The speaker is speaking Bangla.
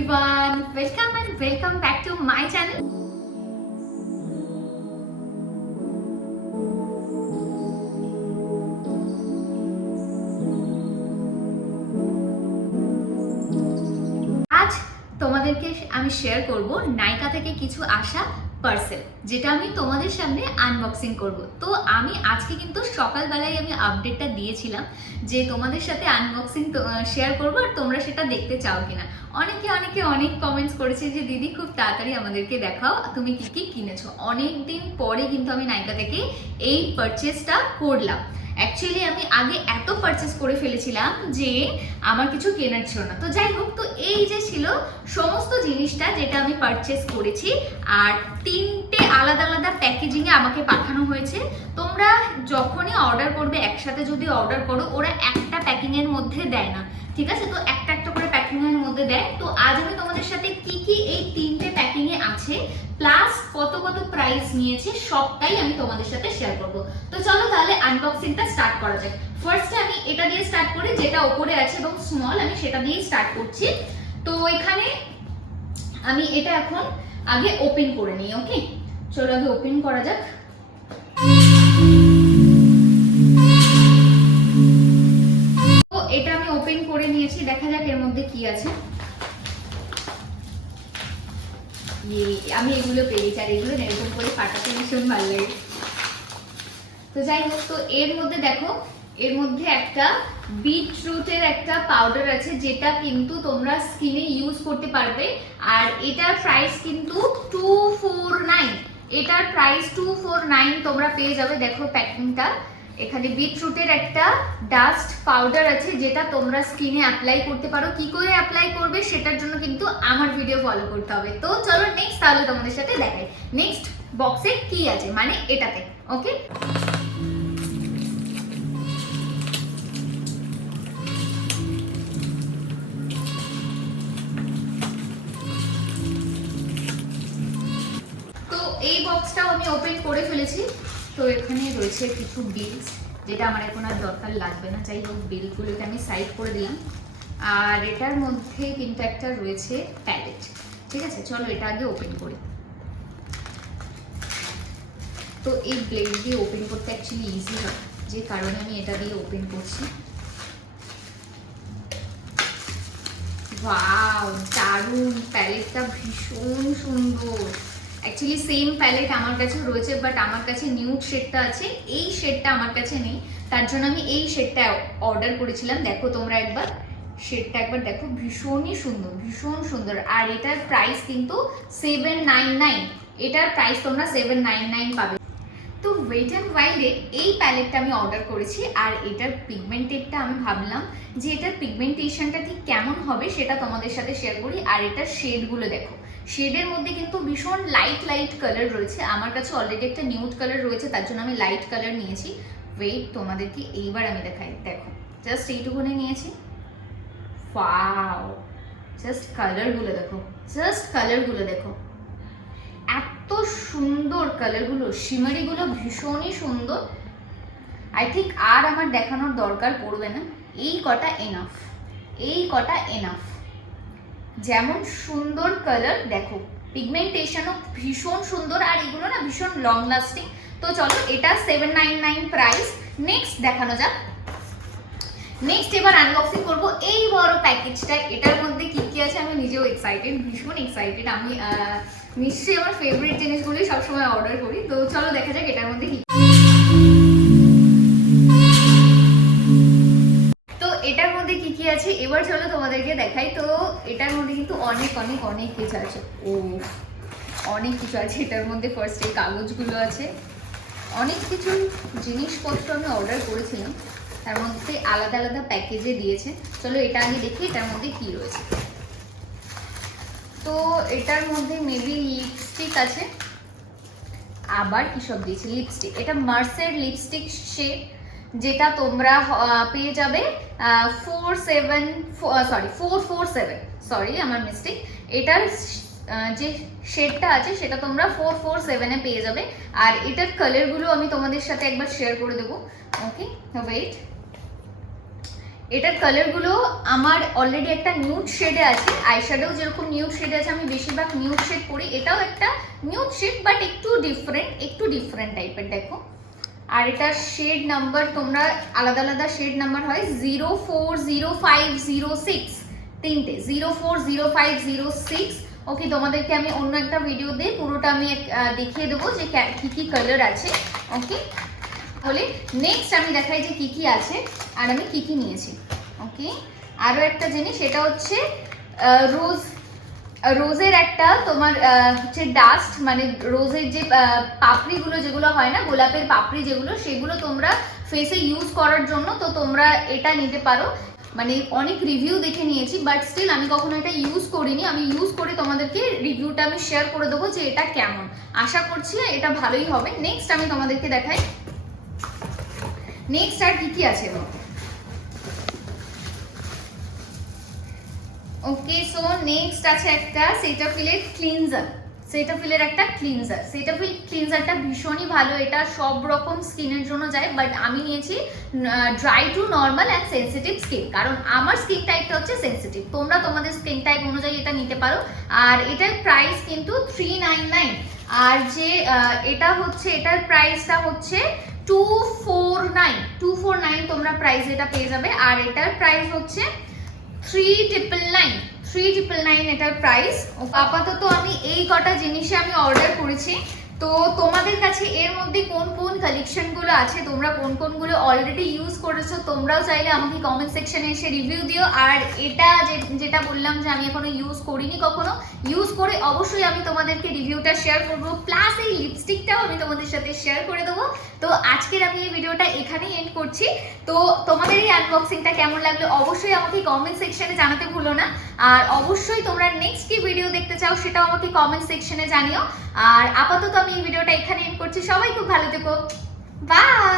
everyone welcome and welcome back to my channel আজ তোমাদেরকে আমি শেয়ার করব নাইকা থেকে কিছু আসা পার্সেল যেটা আমি তোমাদের সামনে আনবক্সিং করব। তো আমি আজকে কিন্তু সকালবেলায় আমি আপডেটটা দিয়েছিলাম যে তোমাদের সাথে আনবক্সিং শেয়ার করব আর তোমরা সেটা দেখতে চাও কিনা। অনেকে অনেকে অনেক কমেন্টস করেছে যে, দিদি, খুব তাড়াতাড়ি আমাদেরকে দেখাও, তুমি কী কী কিনেছো? অনেক দিন পরে কিন্তু আমি নায়িকা থেকে এই পারচেসটা করলাম। অ্যাকচুয়ালি আমি আগে এত পারচেস করে ফেলেছিলাম যে আমার কিছু কেনার ছিল না। তো যাই হোক, তো এই যে ছিল সমস্ত জিনিসটা যেটা আমি পারচেস করেছি, আর তিনটে আলাদা আলাদা প্যাকেজিংয়ে আমাকে পাঠানো হয়েছে। তোমরা যখনই অর্ডার করবে, একসাথে যদি অর্ডার করো, ওরা একটা প্যাকিংয়ের মধ্যে দেয় না। ঠিক আছে? তো একটা একটা করে প্যাকিংয়ের মধ্যে দেয়। তো আজ আমি তোমাদের সাথে কি কি এই তিনটে প্যাকিংয়ে আছে প্লাস কত কত প্রাইস নিয়েছে, সবটাই আমি তোমাদের সাথে শেয়ার করব। তো চলো তাহলে আনবক্সিংটা স্টার্ট করা যাক। ফার্স্টে আমি এটা দিয়ে স্টার্ট করি, যেটা ওপরে আছে এবং স্মল আমি সেটা দিয়েই স্টার্ট করছি। তো এখানে আমি এটা এখন আগে ওপেন করে নিই ওকে চলো আগে ওপেন করা যাক। তো এটা আমি ওপেন করে নিয়েছি, দেখা যাক এর মধ্যে কি আছে। আমি এগুলো পেয়েছি আর এগুলো এরকম করে ফাটাতে ভীষণ ভালো লাগে। তো যাই হোক, তো এর মধ্যে দেখো, এর মধ্যে একটা বিটরুটের একটা পাউডার আছে যেটা কিন্তু তোমরা স্কিনে ইউজ করতে পারবে। আর এটার প্রাইস কিন্তু টু ফোর নাইন এটার প্রাইস টু ফোর নাইন তোমরা পেয়ে যাবে। দেখো প্যাকিংটা এখানে বিটরুটের একটা ডাস্ট পাউডার আছে, যেটা তোমরা স্কিনে অ্যাপ্লাই করতে পারো। কি করে অ্যাপ্লাই করবে সেটার জন্য কিন্তু আমার ভিডিও ফলো করতে হবে। তো চলো নেক্সট তাহলে তোমাদের সাথে দেখাই। নেক্সট বক্সে কি আছে? মানে এটাতে ওকে এই বক্সটাও আমি ওপেন করে ফেলেছি। তো এখানে রয়েছে কিছু বিলস যেটা আমার এখন আর দরকার লাগবে না। যাই হোক বিলগুলোকে আমি সাইড করে দিলাম। আর এটার মধ্যে কিন্তু একটা রয়েছে প্যালেট ঠিক আছে? চলো এটা আগে ওপেন করি। তো এই ব্লেড দিয়ে ওপেন করতে অ্যাকচুয়ালি ইজি হয়। যে কারণে আমি এটা দিয়ে ওপেন করছি। ওয়াও দারুণ! প্যালেটটা ভীষণ সুন্দর। অ্যাকচুয়ালি সেম প্যালেট আমার কাছে রয়েছে বাট আমার কাছে নিউড শেডটা আছে। এই শেডটা আমার কাছে নেই। তার জন্য আমি এই শেডটা অর্ডার করেছিলাম। দেখো তোমরা একবার। শেডটা একবার দেখো। ভীষণই সুন্দর, ভীষণ সুন্দর। আর এটার প্রাইস কিন্তু সেভেন নাইন নাইন এটার প্রাইস তোমরা সেভেন নাইন নাইন পাবে। তো ওয়েট অ্যান্ড ওয়াইল্ডের এই প্যালেটটা আমি অর্ডার করেছি, আর এটার পিগমেন্টেডটা আমি ভাবলাম যে এটার পিগমেন্টেশনটা ঠিক কেমন হবে সেটা তোমাদের সাথে শেয়ার করি। আর এটার শেডগুলো দেখো। শেডের মধ্যে কিন্তু ভীষণ লাইট লাইট কালার রয়েছে। আমার কাছে অলরেডি একটা নিউড কালার রয়েছে, তার জন্য আমি লাইট কালার নিয়েছি। ওয়েট তোমাদেরকে এইবার আমি দেখাই। দেখো জাস্ট এইটুকুনি নিয়েছি। ওয়াও জাস্ট কালারগুলো দেখো। জাস্ট কালারগুলো দেখো। সুন্দর কালারগুলো সিমারিগুলো ভীষণই সুন্দর। আই থিঙ্ক আর আমার দেখানোর দরকার পড়বে না। এই কটা এনাফ এই কটা এনাফ যেমন সুন্দর কালার দেখো পিগমেন্টেশনও ভীষণ সুন্দর আর এগুলো না ভীষণ লং লাস্টিং তো চলো, এটা seven nine nine price next দেখানো যাক। নেক্সট এবার আনবক্সিং করব। এই বড় প্যাকেজটা এটার মধ্যে কি কি আছে আমি নিজেও এক্সাইটেড ভীষণ এক্সাইটেড আমি নিশ্চয়ই আমার ফেভারিট জিনিসগুলোই সবসময় অর্ডার করি। তো চলো দেখা যাক এটার মধ্যে কি তো এটার মধ্যে কি কি আছে? এবার চলো তোমাদেরকে দেখাই। তো এটার মধ্যে কিন্তু অনেক অনেক অনেক কিছু আছে। ও অনেক কিছু আছে। এটার মধ্যে ফার্স্ট কাগজগুলো আছে। অনেক কিছু জিনিসপত্র আমি অর্ডার করেছিলাম। তার মধ্যে আলাদা আলাদা প্যাকেজে দিয়েছে। চলো এটা আগে দেখি, এটার মধ্যে কি রয়েছে। তো এটার মধ্যে মেবি লিপস্টিক আছে। আবার কি সব দিয়েছে? লিপস্টিক এটা মার্সের লিপস্টিক শেড যেটা তোমরা পেয়ে যাবে four seven sorry four four seven sorry আমার মিস্টেক এটার যে শেডটা আছে, সেটা তোমরা ফোর ফোর সেভেনে পেয়ে যাবে। আর এটার কালারগুলো আমি তোমাদের সাথে একবার শেয়ার করে দেবো। ওকে ওয়েট এটার কালারগুলো আমার অলরেডি একটা নিউড শেডে আছে। আই আইশ্যাডো যেরকম নিউড শেডে আছে, আমি বেশিরভাগ নিউড শেড পরি। এটাও একটা নিউড শেড বাট একটু ডিফারেন্ট একটু ডিফারেন্ট টাইপের দেখো। আর এটার শেড নাম্বার তোমরা আলাদা আলাদা শেড নাম্বার হয় zero four zero five zero six তিনটে zero four zero five zero six okay তোমাদেরকে আমি অন্য একটা ভিডিও দিয়ে পুরোটা আমি দেখিয়ে দেবো যে কি কি কালার আছে। ওকে তাহলে নেক্সট আমি দেখাই যে কি কি আছে আর আমি কি কি নিয়েছি। ওকে আরও একটা জিনিস, সেটা হচ্ছে রোজ রোজের একটা তোমার হচ্ছে ডাস্ট মানে রোজের যে পাপড়িগুলো যেগুলো হয় না, গোলাপের পাপড়ি যেগুলো, সেগুলো তোমরা ফেসে ইউজ করার জন্য তো তোমরা এটা নিতে পারো। মানে অনেক রিভিউ দেখে নিয়েছি বাট স্টিল আমি কখনো এটা ইউজ করিনি। আমি ইউজ করে তোমাদেরকে রিভিউটা আমি শেয়ার করে দেবো যে এটা কেমন। আশা করছি এটা ভালোই হবে। নেক্সট আমি তোমাদেরকে দেখাই নেক্সট আর কি কি আছে ওকে সো নেক্সট আছে একটা সেটাফিলের ক্লিনজার সেটাফিলের একটা ক্লিনজার সেটাফিল ক্লিনজারটা ভীষণই ভালো, এটা সব রকম স্কিনের জন্য যায় বাট আমি নিয়েছি dry to normal and sensitive skin কারণ আমার স্কিন টাইপটা হচ্ছে সেন্সিটিভ তোমরা তোমাদের স্কিন টাইপ অনুযায়ী এটা নিতে পারো। আর এটার প্রাইস কিন্তু থ্রি নাইন নাইন আর যে এটা হচ্ছে, এটার প্রাইসটা হচ্ছে two four nine two four nine তোমরা প্রাইস এটা পেয়ে যাবে। আর এটার প্রাইস হচ্ছে three triple nine three triple nine এটার প্রাইস আপাতত আমি এই কটা জিনিসে আমি অর্ডার করেছি। তো তোমাদের কাছে এর মধ্যে কোন কোন কালেকশনগুলো আছে? তোমরা কোন কোনগুলো অলরেডি ইউজ করেছ? তোমরাও চাইলে আমাকে কমেন্ট সেকশনে এসে রিভিউ দিও। আর এটা যেটা বললাম যে আমি এখনও ইউজ করিনি কখনো ইউজ করে অবশ্যই আমি তোমাদেরকে রিভিউটা শেয়ার করব। প্লাস এই লিপস্টিকটাও আমি তোমাদের সাথে শেয়ার করে দেবো। তো আজকের আমি এই ভিডিওটা এখানেই এন্ড করছি। তো তোমাদের এই আনবক্সিংটা কেমন লাগল অবশ্যই আমাকে কমেন্ট সেকশনে জানাতে ভুলো না। আর অবশ্যই তোমরা নেক্সট কি ভিডিও দেখতে চাও সেটাও আমাকে কমেন্ট সেকশনে জানিও। আর আপাতত আমি এই ভিডিওটা এখানে করছি। সবাই খুব ভালো থেকো। বাই